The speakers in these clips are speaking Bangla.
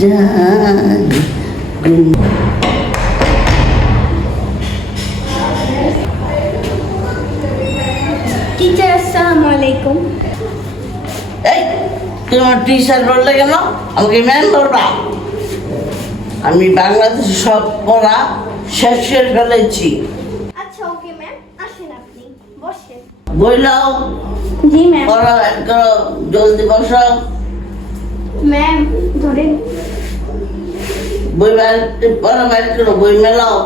যায় টিচার আসসালামু আলাইকুম এই তোমার টিচার বললে কেন? আমাকে ম্যাম বলবা আমি বাংলাদেশে সব পড়া শেষ করে ফেলেছি। আচ্ছা ওকে ম্যাম আসেন আপনি। বসেন। বইলাও জি ম্যাম জলদি বসো ম্যাম ধরেন বই বার পড়া করো বই মেলাও।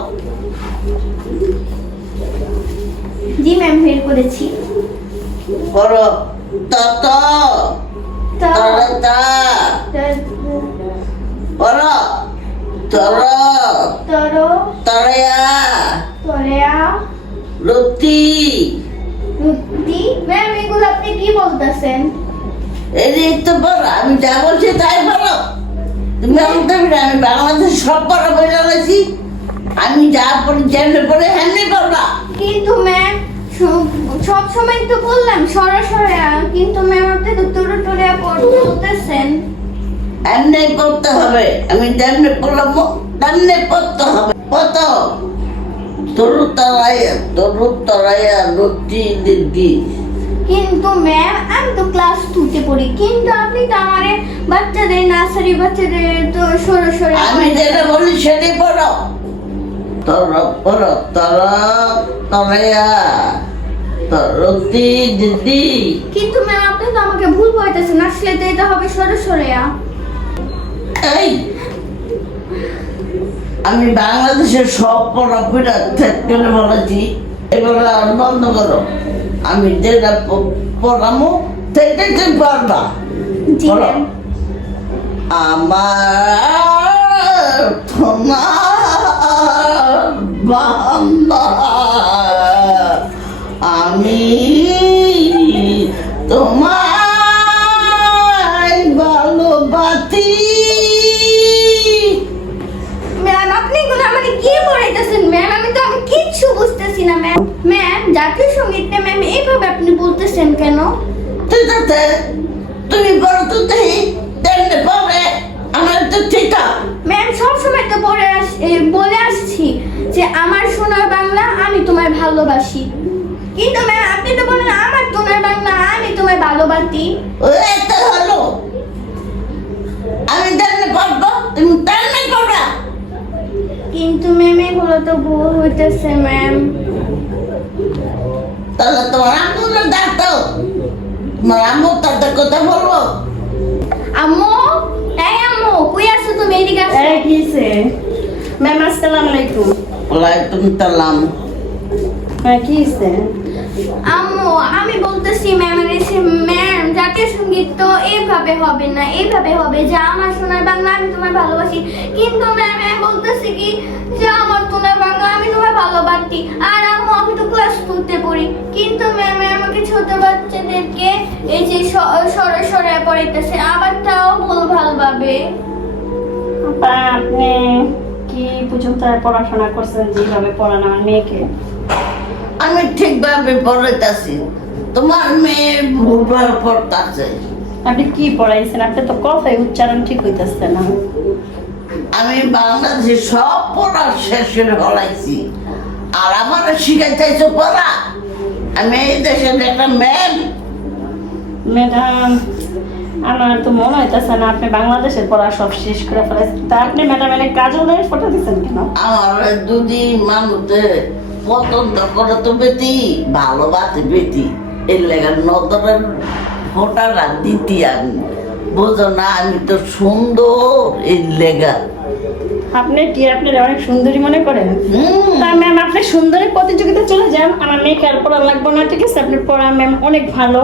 জি ম্যাম বের করেছি। পড়ো তত তরতা পড়ো তর। তর। তরয়া। তরেয়া। লতি রুটি ম্যাম এগুলো আপনি কি বলতেছেন? এই তো বলো আমি যা বলছি তাই বলো। তুমি পারবে আমি বাংলাদেশ সব পড়া বই লাগাইছি আমি যা পড়ি যেমনি পড়ে হেমনি পড়বা কিন্তু ম্যাম সব সময় তো বললাম সরাসরি কিন্তু ম্যাম আপনি তো তোরে তোরে বলতেছেন। এমনি পড়তে হবে। আমি যেমনি পড়লাম তেমনি পড়তে হবে। কত? তরু তরাইয়া তরু তরাইয়া লতি দিদি কিন্তু ম্যাম ক্লাস টুতে পড়ি। কিন্তু আপনি তো আমার বাচ্চাদের নার্সারি বাচ্চাদের তো সরাসরি আমি যেটা বলি সেটাই পড়ো। তর পড়ো তর তরাইয়া তরতি দিদি কিন্তু ম্যাম আপনি তো আমাকে ভুল বলতেছেন আসলে তো এটা হবে সরাসরি এই আমি বাংলাদেশের সব করে বলেছি। এবার আর বন্ধ করো। আমি যেটা পড়ামো সেটাই তুমি জি ম্যাম আমার তোমার বাবা আমি তোমায় ভালোবাসি। ম্যাম আপনি এগুলো আমাকে কি পড়াইতেছেন ম্যাম আমি তো আমি কিচ্ছু বুঝতেছি না ম্যাম ম্যাম জাতীয় সঙ্গীতটা ম্যাম এইভাবে আপনি বলতেছেন কেন? ঠিক তুমি বড় তো দেখি তেমনি পড়ে আমার তো ঠিক ম্যাম সব সময় তো এ, বলে আসছি যে আমার সোনার বাংলা আমি তোমায় ভালোবাসি। কিন্তু ম্যাম আপনি তো বলেন আমার সোনার বাংলা আমি তোমায় ভালোবাসি। তো হলো। আমি তেমনি পড়ব তুমি তেমনি পড়া কিন্তু ম্যাম এগুলো তো ভুল হইতেছে ম্যাম তাহলে তোমার তোমার আম্মু তাদের কথা বলব আম্মু এই আম্মু কই আছো তুমি এদিকে আসো। এই কিসে ম্যাম আসসালামু আলাইকুম। ওয়ালাইকুম সালাম। হ্যাঁ কিসে আম্মু আমি বলতেছি ম্যাম ম্যাম জাতীয় সংগীত তো এইভাবে হবে না এইভাবে হবে। যে আমার সোনার বাংলা আমি তোমায় ভালোবাসি। কিন্তু ম্যাম আমি বলতেছি কি যে আমার সোনার বাংলা আমি তোমায় ভালোবাসি। আর ক্লাস টুতে পড়ি। কিন্তু ম্যাম আমাকে ছোট বাচ্চাদেরকে এই যে সরে সরে পড়াইতেছে। আবারটাও ভুল ভালভাবে আপনি কি পর্যন্ত পড়াশোনা করছেন যেভাবে পড়ান আমার মেয়েকে? আমি ঠিকভাবে পড়াইতেছি। তোমার মেয়ে ভুলভাল পড়তেছে। আপনি কি পড়াইছেন? আপনি তো কথাই উচ্চারণ ঠিক হইতেছে না। আমি বাংলাদেশে সব পড়া শেষ করে ফলাইছি। আর আমার শিখাইতেছো পড়া। আমি এই দেশের একটা ম্যাম। ম্যাডাম আমার তো মনে হইতেছে না আপনি বাংলাদেশের পড়া সব শেষ করে ফেলেছেন তা আপনি ম্যাডাম এনে কাজলের ফটো দিচ্ছেন কেন? আমার যদি মানুষে পছন্দ করে তো বেটি ভালোবাসে বেটি। এই লেগে নজরের ফোটাটা দিতি আমি। বোঝো না আমি তো সুন্দর এর লেগা। আপনি কি আপনি অনেক সুন্দরী মনে করেন? তা ম্যাম আপনি সুন্দরী প্রতিযোগিতা চলে যান। আমার মেয়েকে আর পড়া লাগবে না ঠিক আছে? আপনি পড়া ম্যাম অনেক ভালো।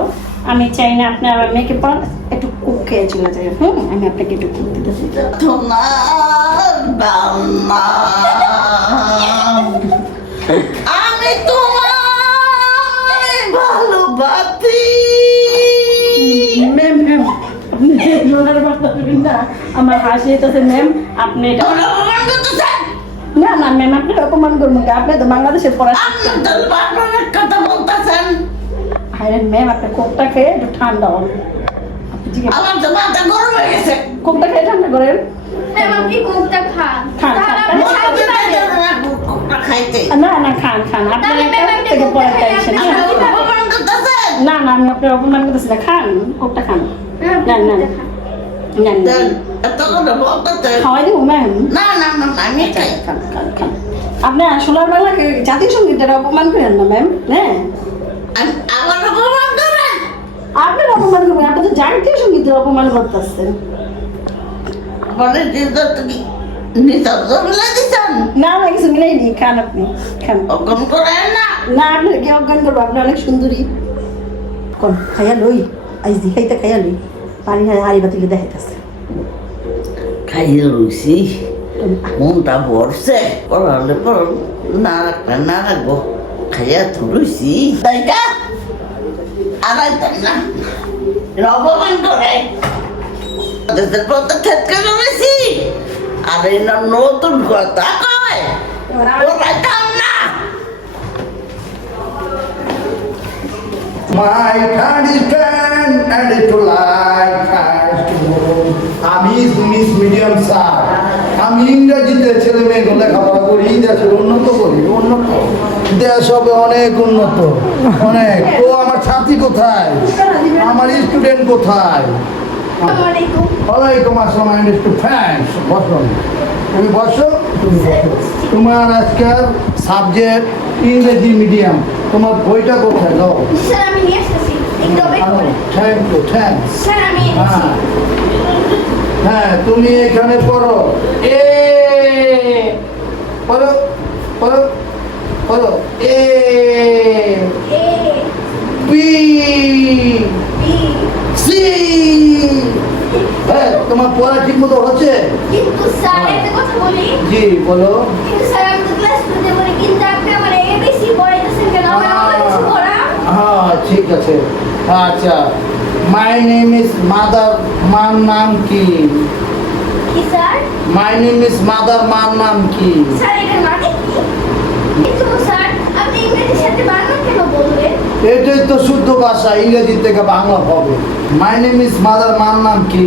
আমি চাই না আপনি আমার মেয়েকে পড়ান একটু কুক খেয়ে চলে যাবেন হুম? আমি আপনাকে একটু কুক তোমার বাংলা আমি তোমায় ভালোবাসি। ম্যাম ম্যাম আপনি লোনার বার্তা না। আমার হাসি হইতেছে ম্যাম আপনি এটা অপমান করতেছেন? না না ম্যাম আপনি অপমান করবেন না আপনি তো বাংলাদেশের পড়া আপনি তো বারবার কথা বলতেছেন। হায় ম্যাম আপনি কোকটা খেয়ে একটু ঠান্ডা হন। আমার তো মাথা গরম হয়ে গেছে। কোকটা খেয়ে ঠান্ডা করেন। ম্যাম আপনি কোকটা খান। না না খান খান। আপনি থেকে হ্যাঁ। না না আমি আপনার অপমান করতেছি না। খান কোকটা খান। ম্যাম, না, না। খাওয়াই দেবো ম্যাম না না না না, আমি খাই খান খান খান আপনি জাতীয় সঙ্গীতের অপমান করেন না ম্যাম হ্যাঁ অপমান করেন আপনার অপমান করবেন আপনি তো জাতীয় সঙ্গীতের অপমান করতেছেন না না কিছু খান আপনি খান অজ্ঞান করেন না না আপনার কি অজ্ঞান করব আপনি অনেক সুন্দরী কোন খাইয়া লই খাইতে খাইয়া লই পানি হাড়ি বাতিলে দেখাইতেছে। খাইয়ে রয়েছি মনটা ভরছে। পড়ালে পড় না রাখলে না রাখব। খাইয়া তো রয়েছি তাইকা? আড়াইতাম না। এরা করে। দেশের পথে ঠেটকে রয়েছি আর এই না নতুন কথা কয়? ওরাইতাম না My card is ten and to go. আমি ইংলিশ মিডিয়াম স্যার। আমি ইংরেজিতে ছেলে মেয়েকে লেখাপড়া করি দেশের উন্নত করি উন্নত। দেশ হবে অনেক উন্নত অনেক। ও আমার ছাত্রী কোথায়? আমার স্টুডেন্ট কোথায়। ওয়ালাইকুম আসসালাম আই একটু ফ্যান্স বসো। তুমি বসো তুমি বসো। তোমার আজকের সাবজেক্ট ইংরেজি মিডিয়াম। তোমার বইটা কোথায়? দাও। স্যার আমি নিয়ে আসতেছি। একটু থ্যাংক ইউ থ্যাংক স্যার আমি হ্যাঁ। হ্যাঁ তুমি এখানে পড়ো। এ পড়ো পড়ো পড়ো। A A, B B, C. হ্যাঁ তোমার পড়া ঠিক মতো হচ্ছে? কিন্তু স্যার একটা কথা বলি। জি বলো। কিন্তু স্যার আমি তো ক্লাস করতে পারি কিন্তু আপনি আমার এবিসি পড়াইতেছেন কেন? আমার আমার কিছু পড়া? হ্যাঁ ঠিক আছে। আচ্ছা মাই নেম ইজ মাদার মার নাম কি? মাই নেম ইজ মাদার মার নাম কি? মানে বাংলা এটাই তো শুদ্ধ ভাষা ইংরেজি থেকে বাংলা হবে। মাই নেম ইজ মাদার মার নাম কি?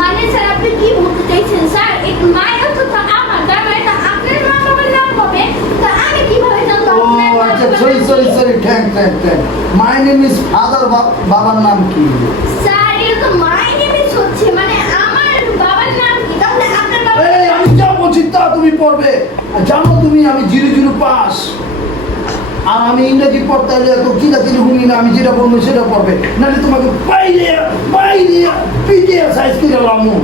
মানে স্যার আপনি কি বলতে চাইছেন স্যার? মায়ের অর্থ তো আমার তার মানে আপনার মা বাবার নাম হবে। তো আমি কীভাবে আচ্ছা sorry sorry? Sorry thank thank thank my name is father বাবার নাম কি? স্যার এটা তো মাই নেমে হচ্ছে মানে আমার বাবার নাম কি? তাহলে আপনার বাবার এই আমি যা বলছি তা তুমি পড়বে। জানো তুমি আমি জিরো জিরো পাস। আর আমি ইংরেজি পড়তে হলে এত কিলা কিলি শুনি না আমি যেটা বলব সেটা পড়বে। নাহলে তোমাকে বাইরে বাইরে পিটে সাইজ করে লামু।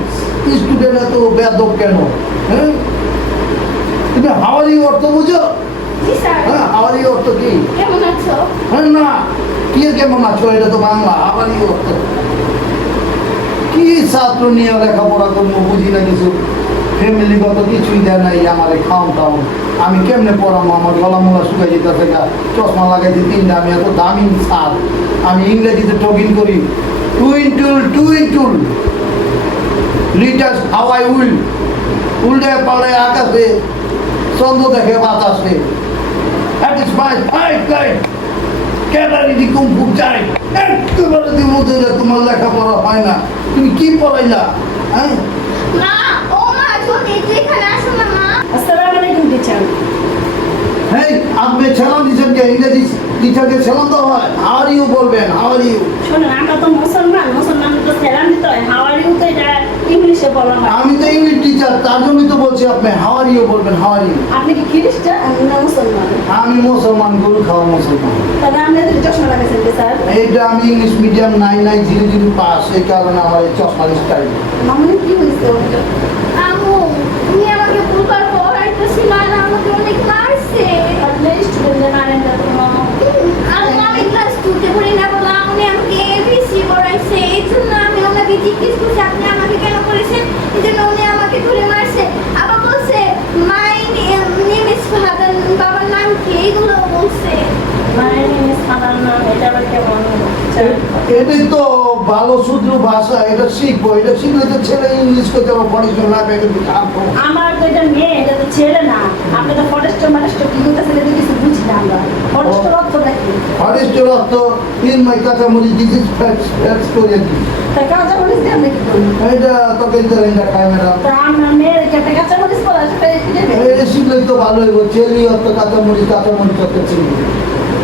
স্টুডেন্ট এত বেদব কেন? হ্যাঁ? তুমি হাওয়ারি অর্থ বুঝো? হাওয়ারি অর্থ কি? কেমন আছো? হ্যাঁ না কি কেমন আছো? এটা তো বাংলা হাওয়ারি অর্থ। কি ছাত্র নিয়ে লেখাপড়া করব বুঝি না কিছু? ফ্যামিলিগত কিছুই দেয় নাই আমার এই খাওয়ান টাউন আমি কেমনে পড়াবো? আমার গলা মোলা শুকাই যেতেছে গা। চশমা লাগাইছি তিনটা আমি এত দামি ছাদ আমি ইংরেজিতে টকিং করি। টুইন্টুল টুইন্টুল লিটার হাওয়াই উইল উল্টে পাল্টে আকাশে চন্দ্র দেখে বাতাসে। That is my life. ক্যাটারি দি কুম্ফু চাই? একেবারে দিব দিলে তোমার লেখাপড়া হয় না। তুমি কি পড়াইলা? হ্যাঁ? মা ও মা ছোটি তুই এখানে আসো না মা। আসসালামু আলাইকুম টিচার। আপনি ছেলাম দিচ্ছেন কে? ইংরেজি টিচারকে ছেলাম তো হয়। হাওয়ার ইউ বলবেন? হাওয়ার ইউ শোনেন আমরা তো মুসলমান মুসলমান তো সেলাম দিতে হয় হাওয়ারিও তো এটা ইংলিশে বলা হয়। আমি তো ইংলিশ টিচার তার জন্যই তো বলছি আপনি হাওয়ার ইউ বলবেন হাওয়ার। ইউ আপনি কি খ্রিস্টান? না মুসলমান। আমি মুসলমান গরু খাওয়া মুসলমান। তবে আপনি তো চশমা লাগাইছেন স্যার? এইটা আমি English medium nine nine zero zero pass এই কারণে আমার এই চশমার স্টাইল মামনি কি হয়েছে ওটা আমু তুমি আমাকে বুবার পড়াইতেছিল আর আমাকে অনেক মারছে। আপনি স্টুডেন্টদের মারেন না তো আর আমি ক্লাস টুতে পড়ি না বলে উনি আমাকে এবিসি জন্য আমি জিজ্ঞেস করছি, আপনি আমাকে কেন এই জন্য উনি আমাকে ধরে মারছে। আবার বলছে, মাই নেম ইজ ফাদার বাবার নাম কি এইগুলো বলছে মাই নেম ইজ নাম এটা আবার কেমন এটাই তো ভালো শুদ্র ভাষা এটা শিখব এটা শিখলে তো ছেলে ইংলিশ করতে পড়াশোনা পেয়ে কিন্তু আমার তো এটা মেয়ে এটা তো ছেলে না। আপনি তো ফরেস্ট মারেস্ট কি করতেছেন এটা কিছু বুঝি না আমরা। ফরেস্ট রক্ত দেখি ফরেস্ট রক্ত তিন মাই কাঁচামরিচ ডিজিজ ফ্যাক্স ফ্যাক্স করে দিই তা কাঁচা মরিচ দিয়ে আপনি কি করবেন এটা তোকে ধরেন না খাই ম্যাডাম তা আমার মেয়ের একটা কাঁচা মরিচ পড়া সেটা দেবে? তো ভালো হইব ছেলে অত কাঁচামরিচ কাঁচামরিচ অত চিনি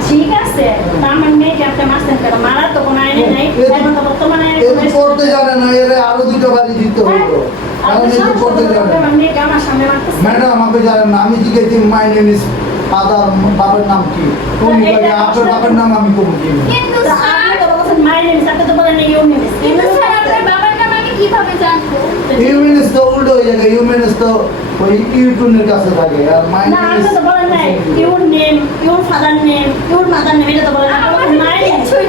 ঠিক আছে আমার মেয়েকে আপনি মারছেন কেন? মারার তো কোনো আইনে নাই এ- এখন তো বর্তমানে এ তো জানে না এর আরও দুটো বাড়ি দিতে হ্যাঁ, আপনি ম্যাডাম আমাকে জানেন না আমি জিজ্ঞেছি মাই নেম ইজ ফাদার বাবার নাম কি? উনি এটা বলে আপনার বাবার নাম আমি কমু কিন্তু স্যার আপনি তো বলছেন মাই নেম আপনি তো বলেন ইউ নেম কিন্তু স্যার আপনার বাবার কীভাবে জানব? হিউম্যানিস তো উল্টো হয়ে যাবে হিউম্যানিস তো ওই ইউটুনের কাছে থাকে আর মাই না আপনি তো বলেন নাই your name your father name your mother name এটা তো বলেন না আপনি আমি না।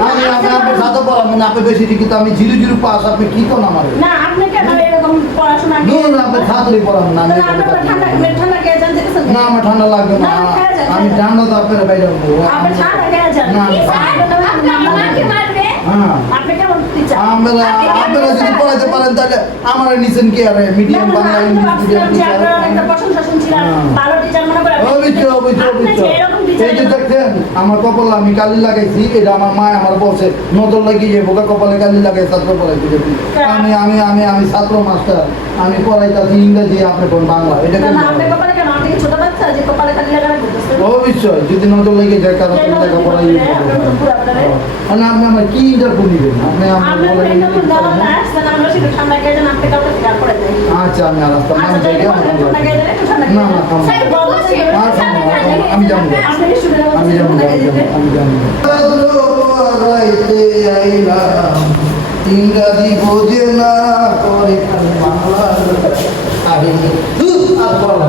আমি আপনি সাথে পড়াবো না আপনি বেশি শিক্ষিত আমি জিরো জিরো পাস আপনি কি কোন আমার না আপনি কেন এরকম পড়াশোনা ধরুন আপনি থাকলে পড়াবো না আমি তাহলে ঠান্ডা ঠান্ডা খেয়ে যান না আমার ঠান্ডা লাগবে না। না, খাওয়া যায়, আমি ঠান্ডা তো আপনার বাইরে আপনি ঠান্ডা খেয়ে যান। না, কি স্যার আপনি আমাকে মারবে হ্যাঁ। আপনি কেমন টিচার আমরা আপনারা যদি পড়াইতে পারেন তাহলে আমার নিছেন কি আরে? মিডিয়াম বাংলা ইংলিশ আমার কপালে আমি কালি লাগাইছি এটা আমার মা আমার বলছে নজর লাগিয়ে যে বোকা কপালে কালি লাগাই ছাত্র পড়াইতে আমি আমি আমি আমি ছাত্র মাস্টার। আমি পড়াইতাছি ইংরেজি আপনি কোন বাংলা। এটা ছোট বাচ্চা যে কপালে লাগানো? অবশ্যই যদি নজর লেগে যায় কারও তুমি দেখা কি। মানে আপনি আমার ইন্টারভিউ নিবেন আপনি আমার বলেন। আচ্ছা আমি আর আসতাম আচ্ছা, না আমি ইংরাজি বোঝে না করে বাংলা আর পড়া